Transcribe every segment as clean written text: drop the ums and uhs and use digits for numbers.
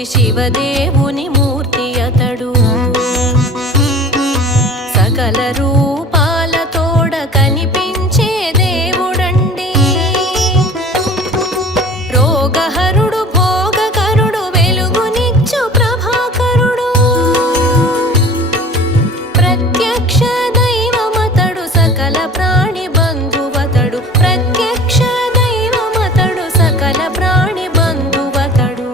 కోటి శివదేవుని మూర్తి అతడు సకల రూపాలతోడ కనిపించే దేవుడండి రోగహరుడు భోగకరుడు వెలుగునిచ్చు ప్రభాకరుడు ప్రత్యక్ష దైవమతడు సకల ప్రాణి బంధువతడు ప్రత్యక్ష దైవమతడు సకల ప్రాణి బంధువతడు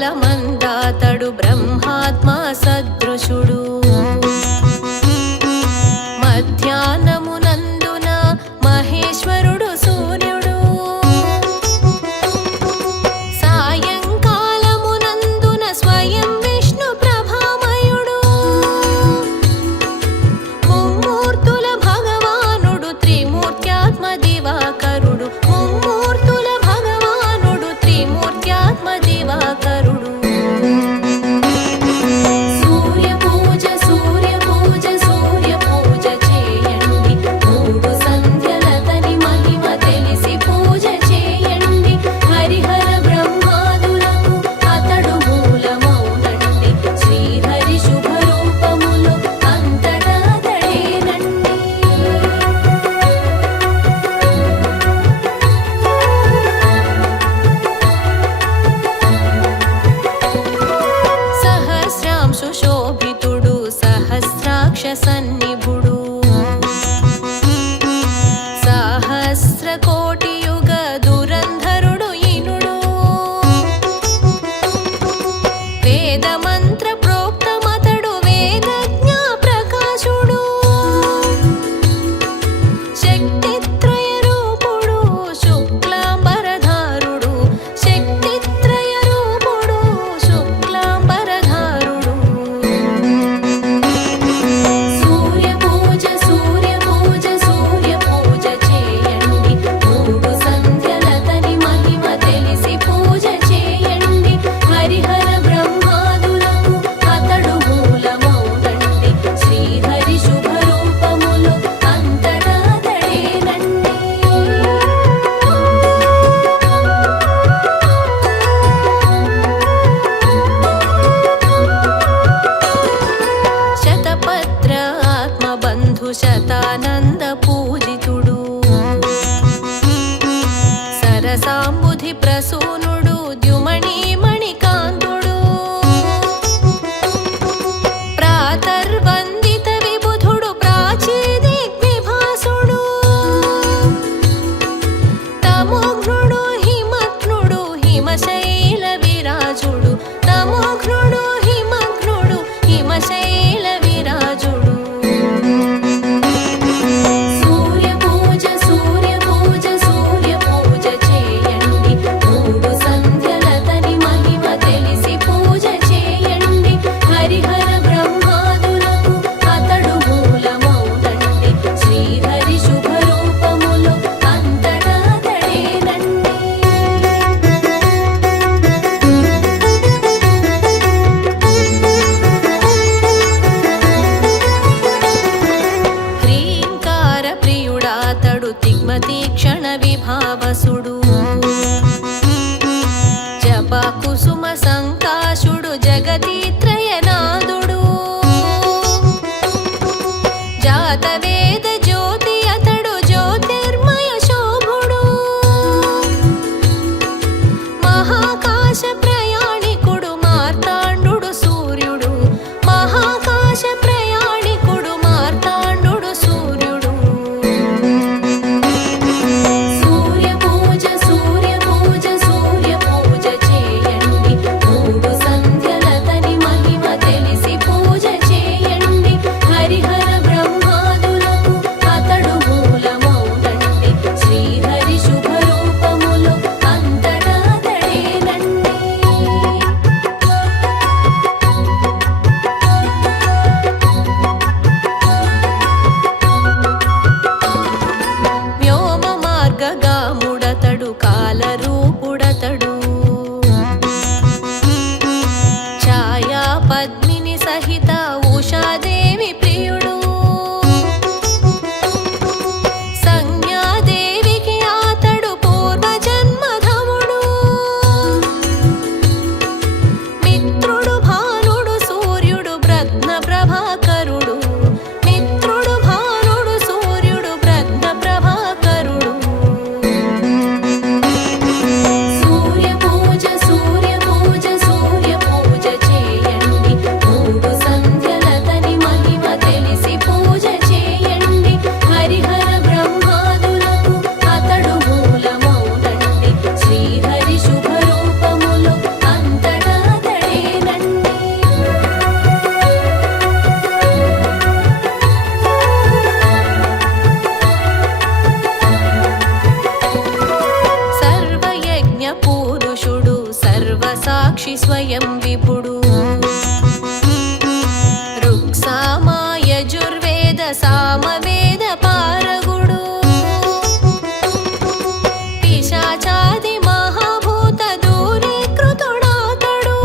బలమందాతడు బ్రహ్మాత్మ సదృశుడు మధ్యాహ్నమునందున మహేశ్వరుడు సూర్యుడు సాయంకాలమునందున స్వయం విష్ణు ప్రభామయుడు ముమ్మూర్తుల భగవానుడు త్రిమూర్త్యాత్మ దివాకరుడు ముమ్మూర్తుల భగవానుడు త్రిమూర్త్యాత్మ దివాకరుడు సూర్య పూజ సూర్య పూజ సూర్య పూజ చేయండి మూడు సంధ్యలతని మహిమ తెలిసి పూజ చేయండి హరిహర బ్రహ్మాదులకు అతడు మూలమౌనండి శ్రీహరి శుభరూపములు అంతటా అతడేనండి సహస్రాంశు శోభితుడు సహస్రాక్ష సన్నిభుడు సహస్ర కోటి యుగ దురంధరుడు ఇనుడు వేద మంత్ర ప్రోక్తమతడు వేదజ్ఞ ప్రకాశుడు శక్తిత్రయ రూపుడు శుక్లాంబరధారుడు శక్తిత్రయ రూపుడు శుక్లాంబరధారుడు సూర్య పూజ సూర్య పూజ సూర్య పూజ చేయండి మూడు సంధ్యలతని మహిమ తెలిసి పూజ చేయండి హరిహర బ్రహ్మాదులకు విపుడు ఋక్సామా యజుర్వేద సామవేద పారగుడు పిశాచాది మహాభూత దూరీకృతుడాతడు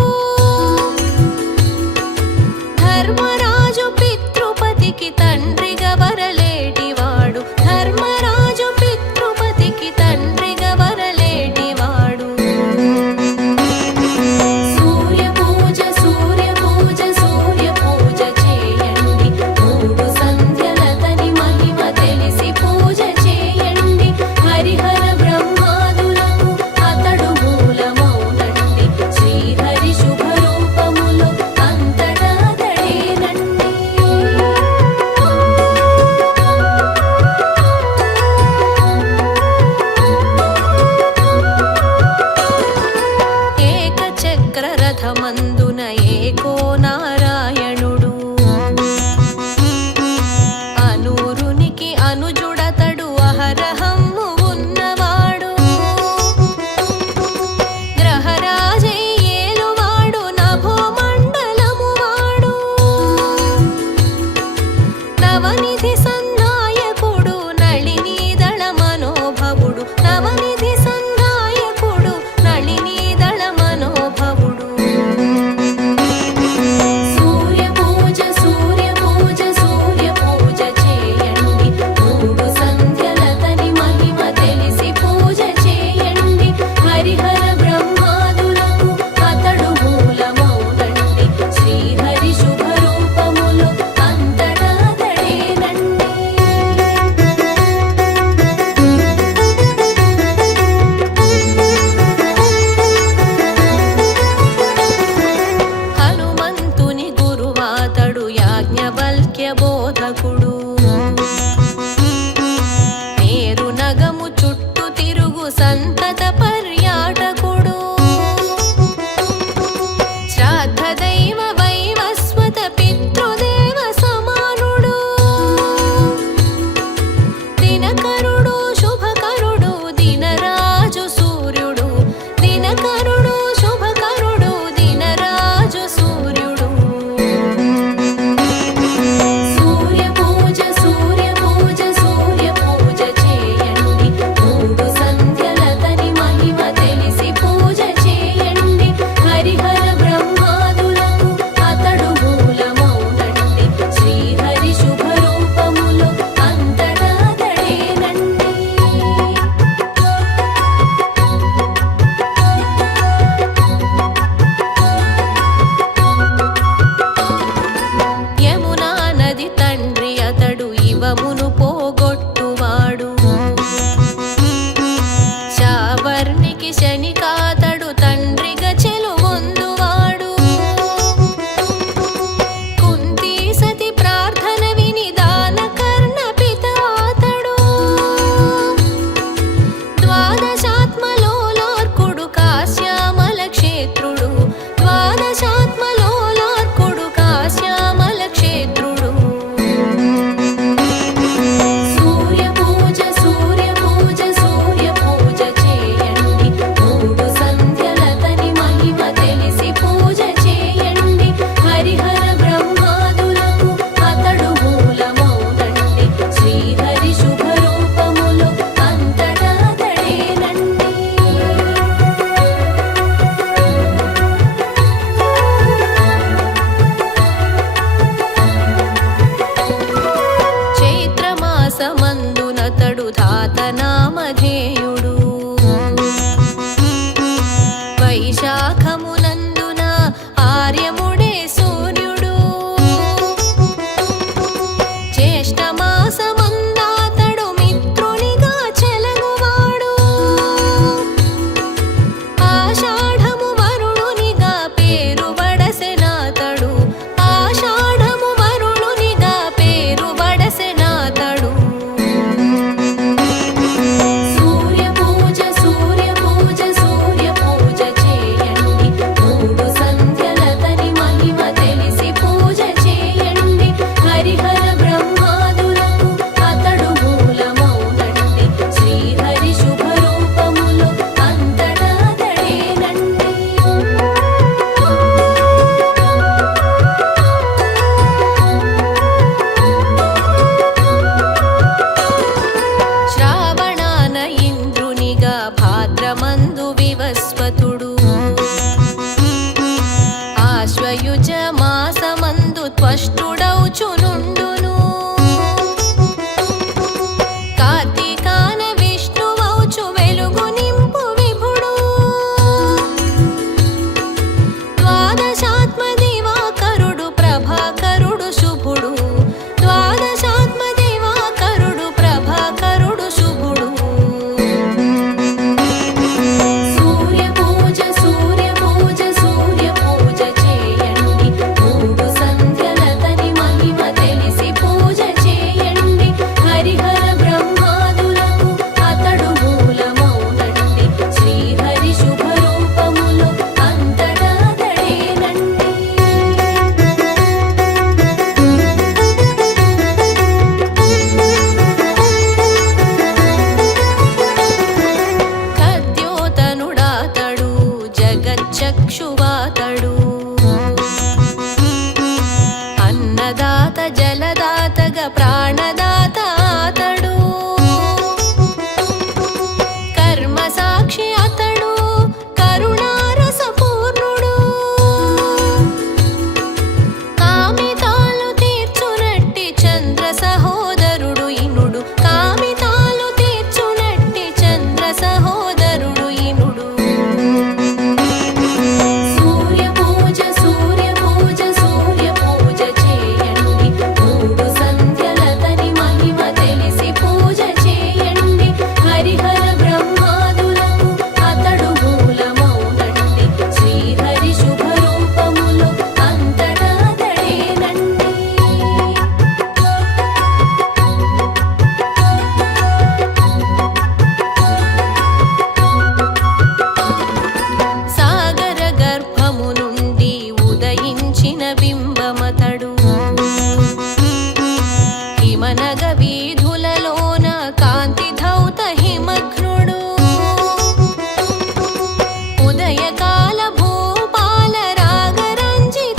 ధర్మరాజు పితృపతికి తండ్రిగా వరలేటివాడు ధర్మరాజు పితృపతికి తండ్రిగా వరలేటివాడు సూర్య పూజ సూర్య పూజ సూర్య పూజ చేయండి మూడు సంధ్యలతని మహిమ తెలిసి పూజ చేయండి హరిహర బ్రహ్మాదులకు అతడు మూలమౌనండి శ్రీహరి శుభరూపములు అంతటా అతడేనండి ఏకచక్ర రథమందున ఏకో నారాయణుడు అనూరునికి అనుజుడతడు అహరహమ్ము ఉన్నవాడు గ్రహరాజై ఏలువాడు నభోమండలము వాడు నవనిధి సన్నాయకుడు నళినీదళ మనోభవుడు నవనిధి సన్నాయకుడు నళినీదళ మనోభవుడు సూర్య ఆశ్వయుజ మాసమందు త్వష్టుడౌచునుండును. కార్తీకాన విష్ణువౌచు వెలుగు నింపు విభుడు. ద్వాదశాత్మ దివాకరుడు ప్రభాకరుడు శుభుడు. ద్వాదశాత్మ దివాకరుడు ప్రభాకరుడు శుభుడు. సూర్య పూజ సూర్య పూజ సూర్య పూజ చేయండి. మూడు సంధ్యలతని మహిమ తెలిసి పూజ చేయండి. హరిహర బ్రహ్మాదులకు అతడు మూలమౌనండి. శ్రీహరి శుభరూపములు అంతటా అతడేనండి. కద్యోతనుడాతడు జగచ్చక్షువాతడు. అన్నదాత జలదాతగా ప్రాణదాత అతడు. కర్మ సాక్షి అతడు కరుణారస పూర్ణుడు. కామితాలు తీర్చునట్టి చంద్ర సహోదరుడు ఇనుడు. కామితాలు తీర్చునట్టి చంద్ర సహోదరుడు ఇనుడు. సూర్య పూజ సూర్య పూజ సూర్య పూజ చేయండి. మూడు సంధ్యలతని మహిమ తెలిసి పూజ చేయండి. హరిహర బ్రహ్మాదులకు అతడు మూలమౌనండి. శ్రీహరి శుభరూపములు అంతటా అతడేనండి. సాగర గర్భము నుండి ఉదయించిన బింబమతడు. హిమనగ వీధులలోన కాంతి ధౌత హిమఘ్నుడు. ఉదయకాల భూపాల రాగరంజితాశ్రయుడు.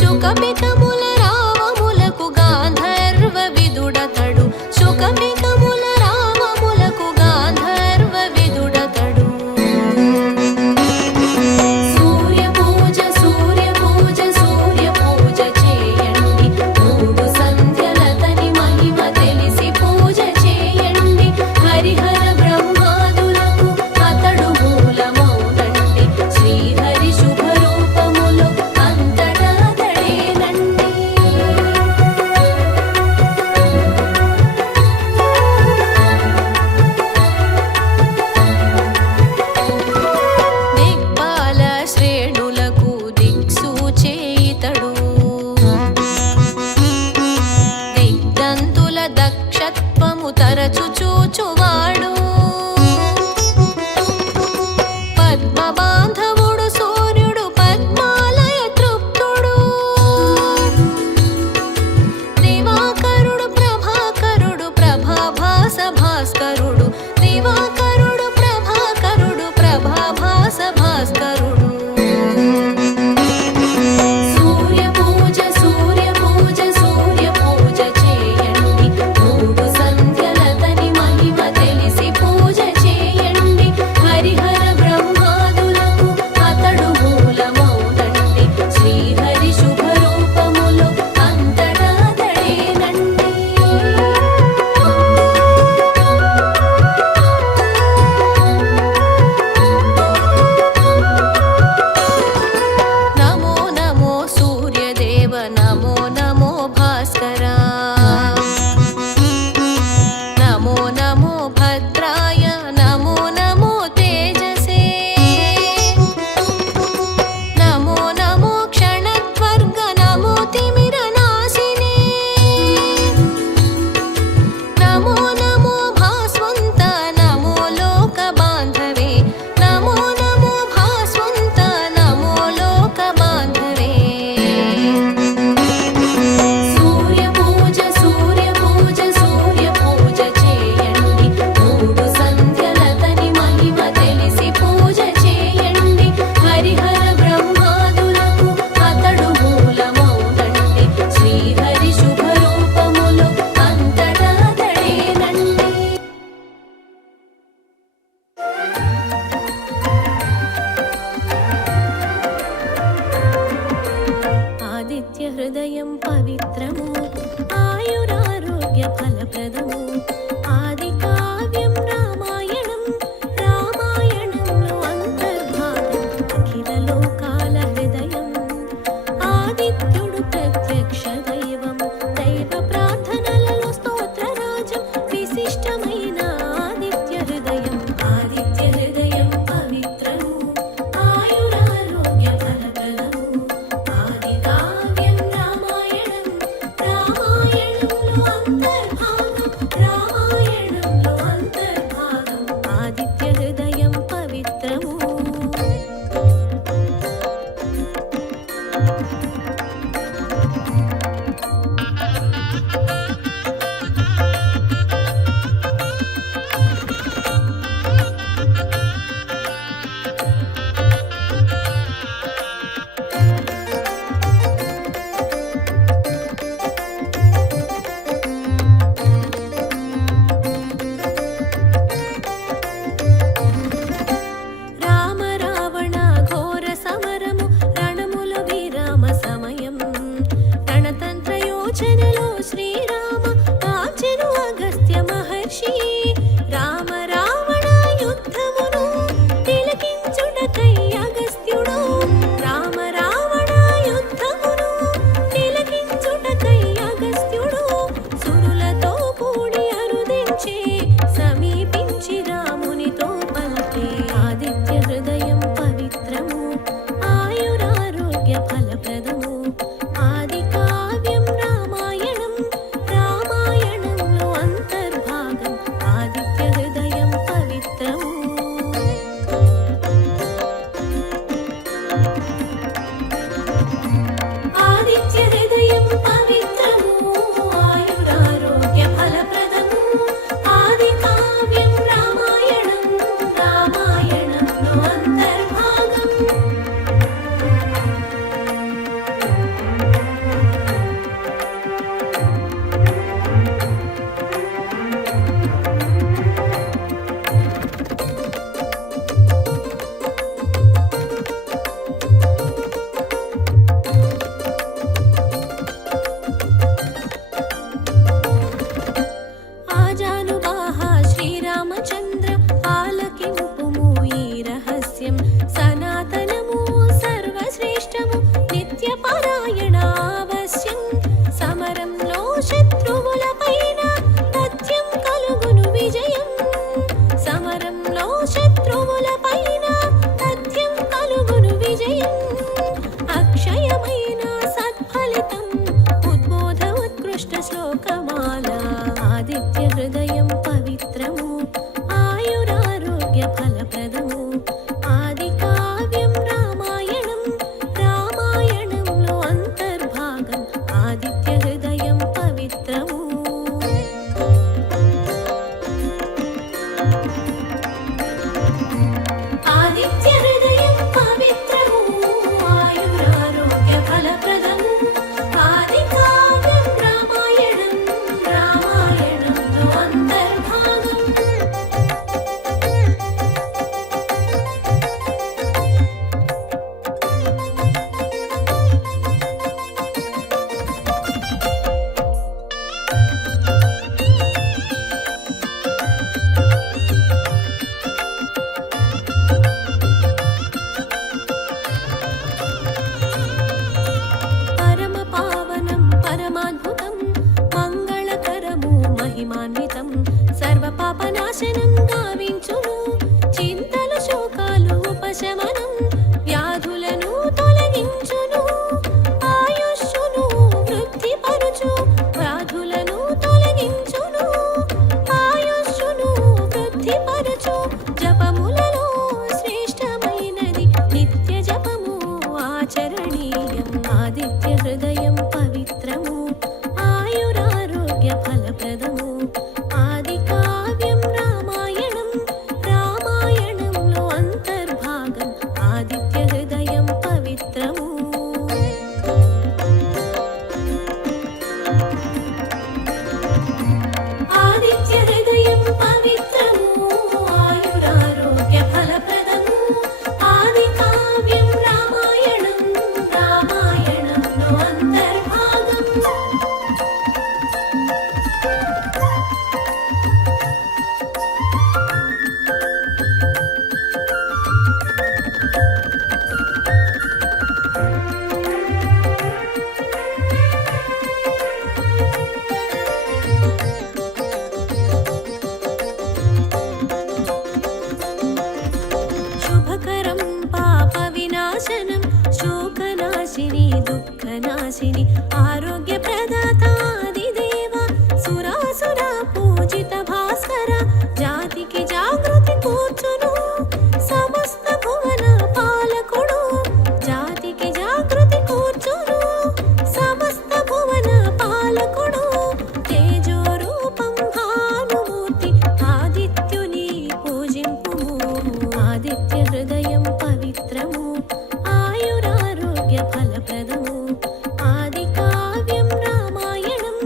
శుకపికముల రావములకు గాంధర్వ విదుడతడు. శుకపికముల రావములకు గాంధర్వ విదుడతడు. సూర్య పూజ సూర్య పూజ సూర్య పూజ చేయండి. మూడు సంధ్యలతని మహిమ తెలిసి పూజ చేయండి. హరిహర బ్రహ్మాదులకు అతడు మూలమౌనండి. శ్రీహరి శుభరూపములు అంతటా అతడేనండి. దిక్పాల శ్రేణులకు దిక్సూచే ఇతడు. దిగ్దంతుల దక్షత్వము తరచు చూచువాడు. పద్మబాంధవుడు సూర్యుడు పద్మాలయ తృప్తుడు. దివాకరుడు ప్రభాకరుడు ప్రభాభాస భాస్కరుడు. దివాకరుడు ప్రభాకరుడు ప్రభాభాస భాస్కరుడు. సూర్య పూజ సూర్య పూజ సూర్య పూజ చేయండి. మూడు సంధ్యలతని మహిమ తెలిసి పూజ చేయండి. హరిహర బ్రహ్మాదులకు అతడు మూలమౌనండి. శ్రీహరి శుభరూపములు అంతటా అతడేనండి. ఆదిత్య హృదయం పవిత్రము. ఆదిత్య హృదయం పవిత్రము, ఆయురారోగ్య ఫలప్రదము. ఆది కావ్యం రామాయణం, రామాయణంలో అంతర్భాగం. శుభకరం పాప వినాశనం, శోకనాశిని దుఃఖనాశిని, ఆరోగ్య ప్రదాతాదిదేవ, సురాసుర పూజిత భాస్కర, జాతికి జాగృతి కూర్చును సమస్త భువన పాలకుడు. జాతికి జాగృతి కూర్చును సమస్త భువన పాలకుడు. తేజో రూపం భానుమూర్తి ఆదిత్యుని పూజింపుము. ఆదిత్య హృదయం పవిత్రము, ఆయురారోగ్య ఫలప్రదము. ఆది కావ్యం రామాయణం,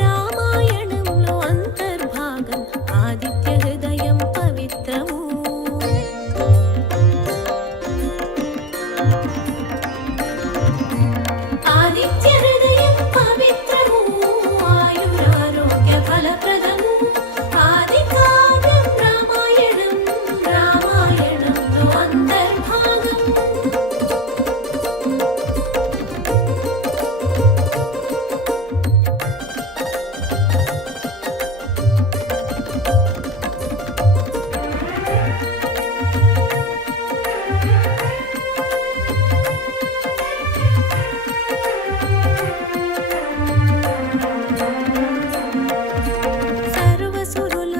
రామాయణంలో అంతర్భాగం. ఆదిత్య హృదయం పవిత్రము. ఆదిత్య హృదయం పవిత్రము, ఆయురారోగ్య ఫలప్రదము. ఆది కావ్యం రామాయణం, రామాయణంలో అంతర్భాగం. సర్వసురుల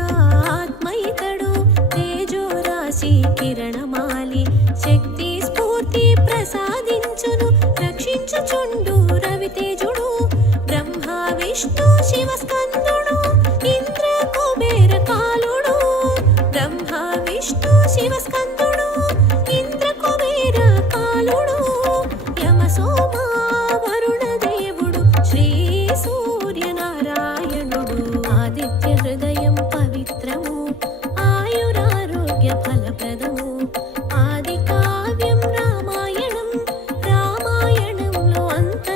ఆత్మైతడు, తేజోరాశి కిరణమాలి, శక్తి స్ఫూర్తి ప్రసాదించును, రక్షించుచుండు రవితేజుడు. బ్రహ్మ విష్ణు శివ స్కందుడు, ఇంద్ర కుబేర కాలుడు. బ్రహ్మ విష్ణు శివ స్కందుడు, ఇంద్ర కుబేర కాలుడు. యమ సోమ వరుణ దేవుడు, శ్రీ సూర్యనారాయణుడు. ఆదిత్య హృదయం పవిత్రము, ఆయురారోగ్య ఫలప్రదము. ఆది కావ్యం రామాయణం, రామాయణంలో అంతర్భాగం.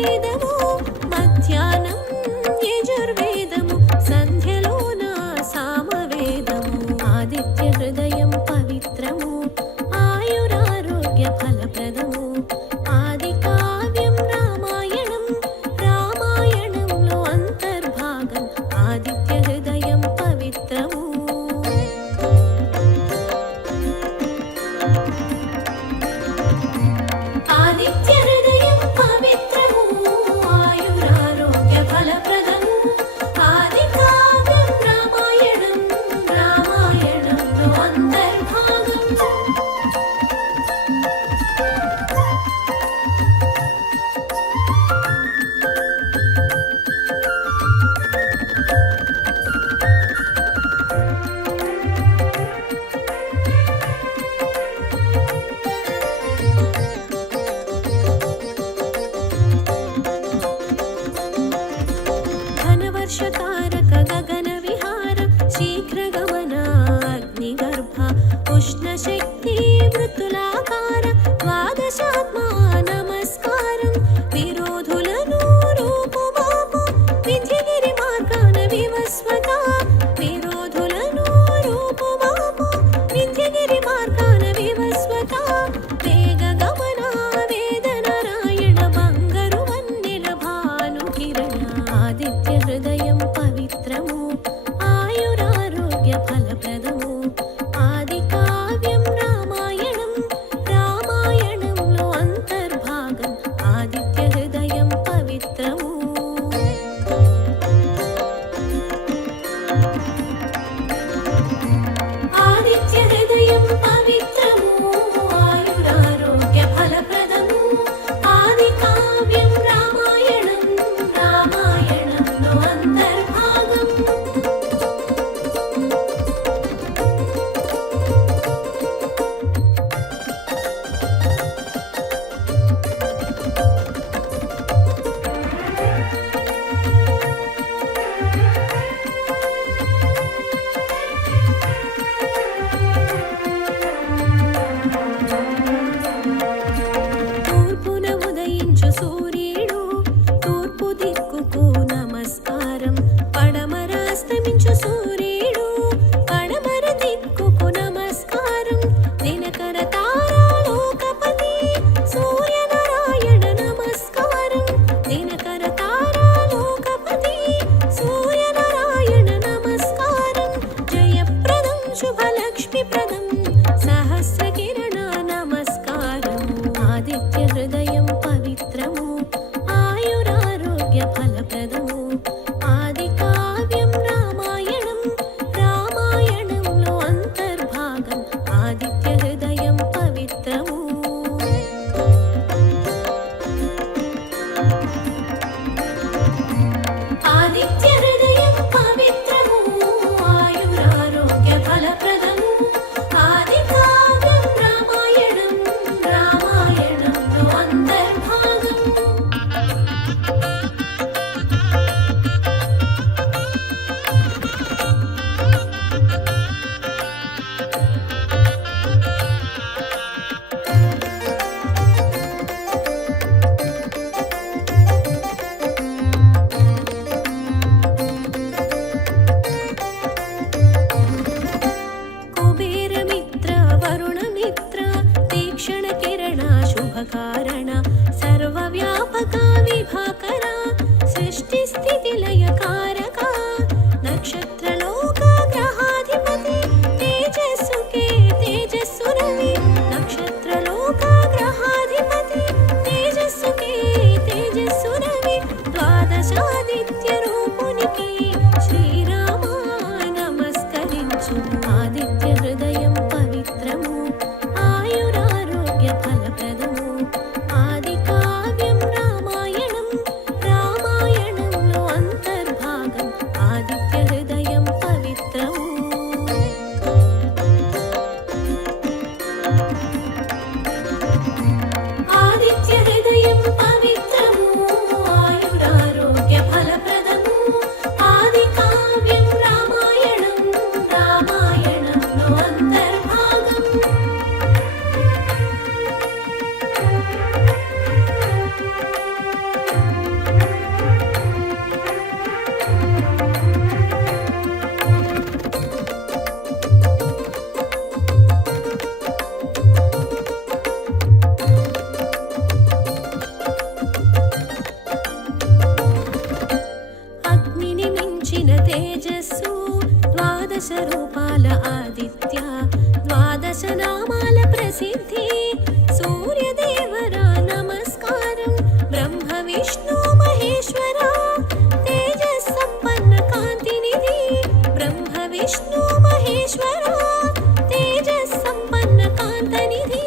ఋగ్వేదము మధ్యాహ్నం యజుర్వేదము సంధ్యలోన సామవేదము ఆదిత్య హృదయం పవిత్రము ఆయురారోగ్య ఫలప్రదము ఆది కావ్యం రామాయణం రామాయణంలో అంతర్భాగం ఆదిత్య హృదయం పవిత్రము ఆదిత్య హృదయం పవిత్రము ఆయురారోగ్య ఫలప్రదము ఆది కావ్యం రామాయణం రామాయణంలో అంతర్భాగం ఘనవర్షతారక గగన విహార శీఘ్రగమన అగ్నిగర్భ ఉష్ణశక్తి వృత్తులాకార ద్వాదశాత్మా నమస్కారం విరోధులను రూపుమాపు వింధ్యగిరి మార్గాన వివస్వత విరోధులను రూపుమాపు వింధ్యగిరి మార్గాన వివస్వత వేగ గమన వేద నారాయణ బంగరు వన్నెల భానుకిరణ ఆదిత్య హృదయం పవిత్రము ఆయురారోగ్య ఫలప్రదము ఆది కావ్యం రామాయణం రామాయణంలో అంతర్భాగం ఆదిత్య హృదయం పవిత్రము ఆదిత్య హృదయం పవిత్రము ఆయురారోగ్య ఫలప్రదము ఆది కావ్యం రామాయణం రామాయణంలో అంతర్భాగం తూర్పున ఉదయించు సూర్యుడు తూర్పు దిక్కుకు నమస్కారం పడమర అస్తమించు సూర్యుడు పడమర దిక్కుకు నమస్కారం దినకర తారాలోకపతి సూర్యనారాయణ నమస్కారం దినకర తారాలోకపతి సూర్యనారాయణ నమస్కారం జయప్రదం శుభలక్ష్మిప్రదం సహస్రకిరణ నమస్కారం ఆదిత్య హృదయం పవిత్రము ఆయురారోగ్య ఫల ద్వాదశ రూపాల ఆదిత్య ద్వాదశ నామాల ప్రసిద్ధి సూర్యదేవరా నమస్కారం బ్రహ్మ విష్ణు మహేశ్వర తేజస్ సంపన్న కాంతినిధి బ్రహ్మ విష్ణు మహేశ్వర తేజస్ సంపన్న కాంతనిధి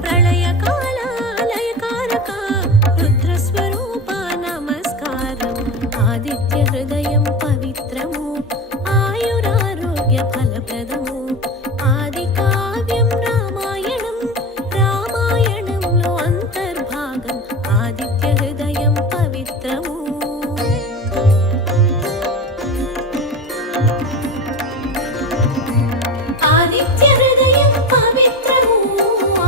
ప్రళయ కాలాలయకారక రుద్రస్వరూప నమస్కారం ఆదిత్య హృదయం పవిత్రము ఆయురారోగ్య ఫలప్రదము ఆది కావ్యం రామాయణం రామాయణంలో అంతర్భాగం ఆదిత్య హృదయం పవిత్రము ఆదిత్య హృదయం పవిత్రము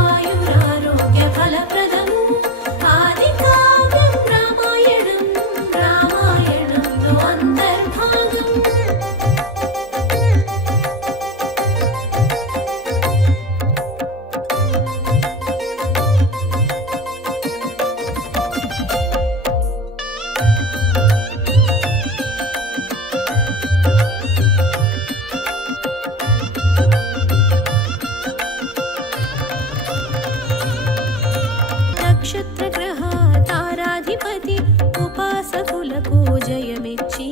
ఆయురారోగ్య ఫలప్రదము ఆది కావ్యం రామాయణం రామాయణంలో అంతర్భాగం నక్షత్ర గ్రహ తారాధిపతి ఉపాసకులకు జయమిచ్చి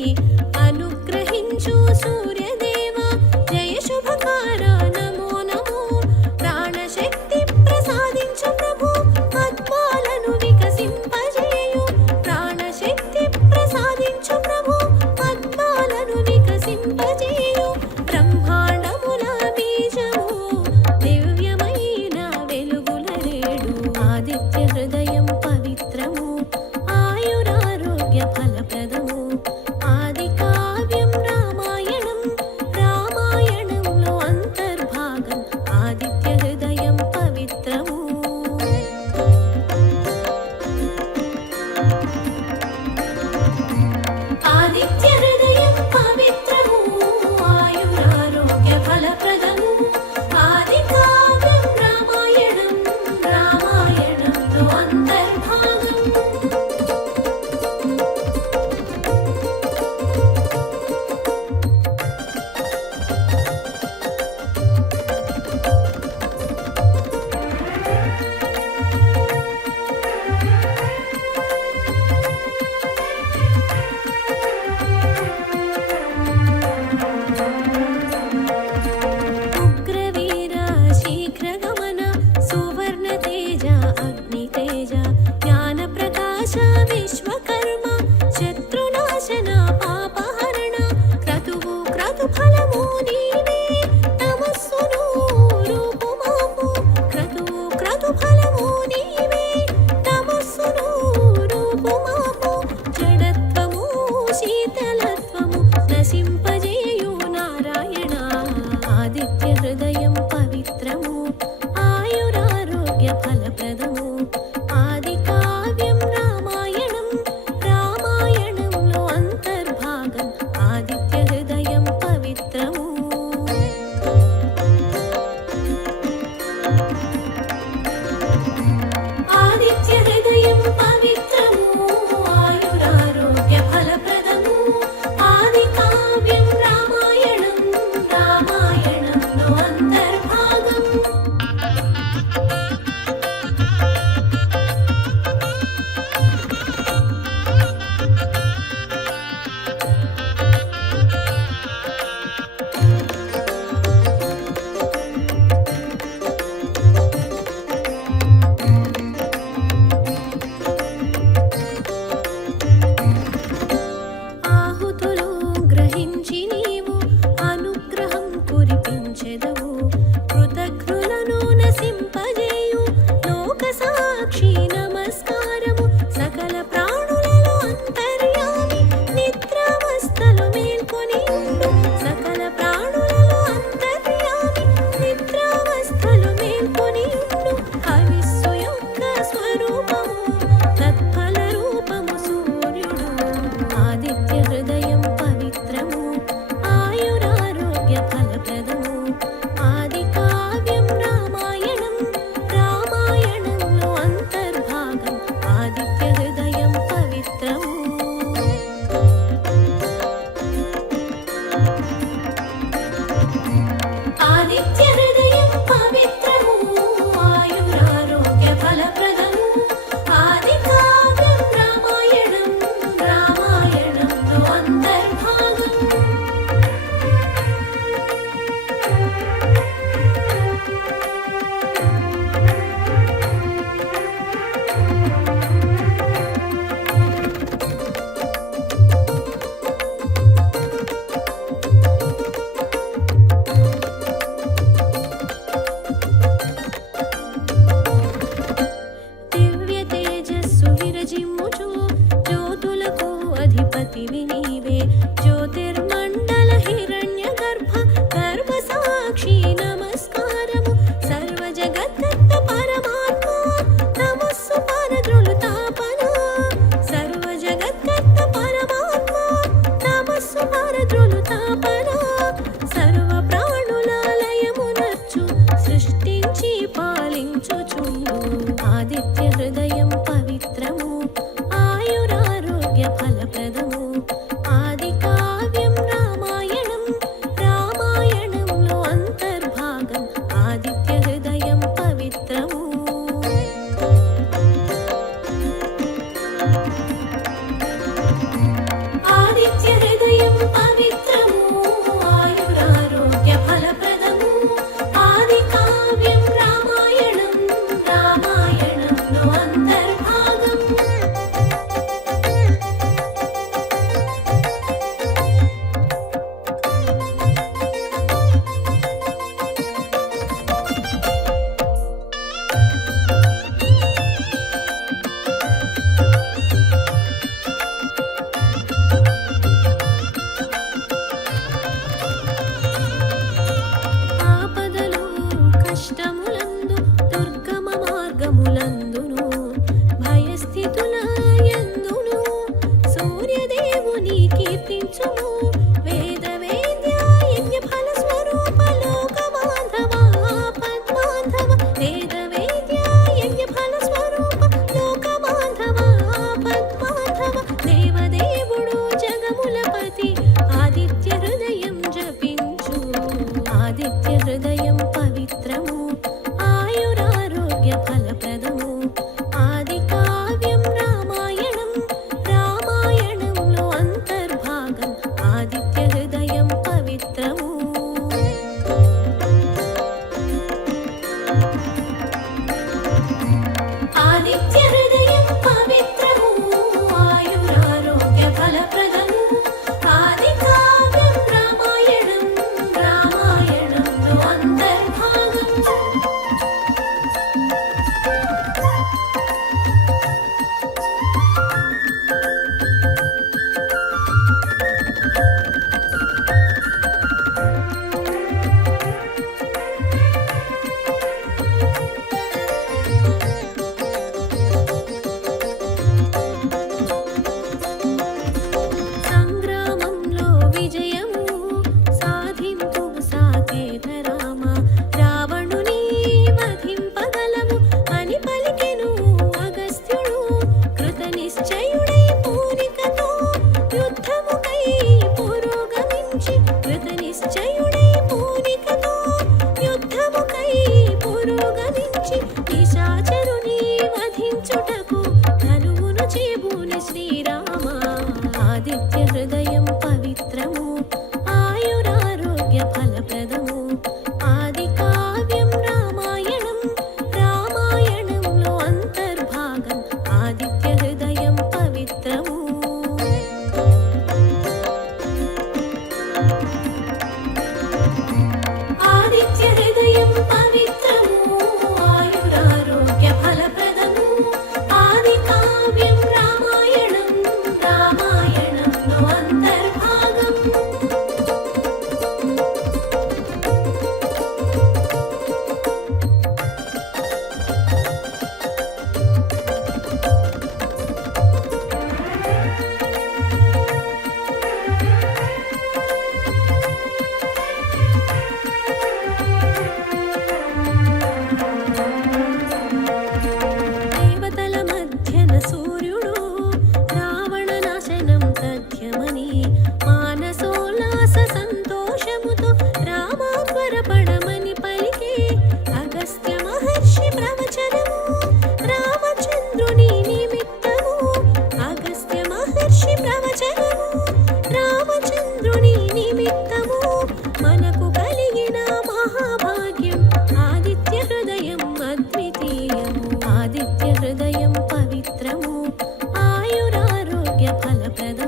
అనుగ్రహించు సూర్యదేవ జయ శుభకార నమో నమో ప్రాణశక్తి ప్రసాదించు ప్రభు పద్మాలను వికసింపజేయు ప్రాణశక్తి ప్రసాదించు ప్రభు పద్మాలను వికసింపజేయు బ్రహ్మాండముల బీజము దివ్యమైన వెలుగుల రేడు ఆదిత్య హృదయం పవిత్రము ఆయురారోగ్య ఫలప్రదము ఆది కావ్యం రామాయణం రామాయణంలో అంతర్భాగం ఆదిత్య హృదయం పవిత్రము ఆదిత్య హృదయం పవిత్రము ఆయురారోగ్య ఫలప్రదము ఆది కావ్యం రామాయణం రామాయణంలో అంతర్భాగం ఉగ్రవీర శీఘ్రగమన సువర్ణ తేజ అగ్ని తేజ జ్ఞాన ప్రకాశ విశ్వకర్మ శత్రునాశన పాపహరణ క్రతువు క్రతుఫలము నీవే తమస్సును రూపుమాపు క్రతువు క్రతుఫలము నీవే తమస్సును రూపుమాపు జడత్వము శీతలత్వము నశింపజేయు నారాయణ ఆదిత్య హృదయం పవిత్రము ఆయురారోగ్య ఫలప్రదము ఆది కావ్యం రామాయణం శక్తివి నీవే జ్యోతిర్మండల హిరణ్య గర్భ గర్భ సాక్షి నమస్కారము సర్వ జగత్కర్త పరమాత్మ నమస్సు పరద్రులు తాపన సర్వ జగత్కర్త పరమాత్మ నమస్సు పరద్రులు తాపన సర్వ ప్రాణులాలయమునర్చు సృష్టించి పాలించుచుండు ఆదిత్య హృదయం పవిత్రము ఆయురారోగ్య ఫలప్రదము ఆది కావ్యం రామాయణం రామాయణంలో అంతర్భాగం ఆదిత్య హృదయం పవిత్రము ఆదిత్య హృదయం పవిత్రము ఆయురారోగ్య ఫలప్రదము ఆది కావ్యం రామాయణం రామాయణంలో అంతర్భాగం ఆపదలు కష్టములందు దుర్గమ మార్గములందును భయస్థితుల యందును సూర్యదేవుని కీర్తించుము వేద వేద్య యజ్ఞ ఫల స్వరూప లోక బాంధవ ఆపద్బాంధవ వేద వేద్య యజ్ఞ ఫల స్వరూప లోక బాంధవ ఆపద్బాంధవ దేవదేవుడు జగములపతి ఆదిత్య హృదయం జపించు ఆదిత్య హృదయం పవిత్రము ఆయురారోగ్య ఫలప్రదము ఆది కావ్యం రామాయణం రామాయణంలో అంతర్భాగం ఆదిత్య హృదయం పవిత్రము ఆదిత్య హృదయం పవిత్రము ఆయురారోగ్య ఫలప్రదము ఆది కావ్యం రామాయణం రామాయణంలో అంతర్భాగం సంగ్రామంలో విజయము సాధింతు సాకేత రామ రావణుని వధింపగలము అని పలికెను అగస్త్యుడు కృత నిశ్చయుడై పూనికతో యుద్ధముకై పురోగమించి కృత నిశ్చయుడై పూనికతో యుద్ధముకై పురోగమించి నిశాచరుని వధించుటకు ధనువును చేబూని శ్రీరామ ఆదిత్య హృదయం పవిత్రము ఆయురారోగ్య ఫలప్రదము ఆది కావ్యం రామాయణం రామాయణంలో అంతర్భాగం ఆదిత్య హృదయం పవిత్రము ఆదిత్య హృదయం పవిత్రము ఆయురారోగ్య ఫలప్రదము ఆది కావ్యం రామాయణం రామాయణంలో అంతర్భాగం దేవతల మధ్యన సూర్యుడు రావణ నాశనం తథ్యమని మానసోల్లాస సంతోషముతో రామాత్వరపడమని పలికే అగస్త్య మహర్షి ప్రవచనము రామచంద్రుని నిమిత్తము అగస్త్య మహర్షి ప్రవచనము రామచంద్రుని నిమిత్తము మనకు కలిగిన మహాభాగ్యం ఆదిత్య హృదయం అద్వితీయము ఆదిత్య హృదయం పవిత్రము ఆయురారోగ్య ఫలప్రదము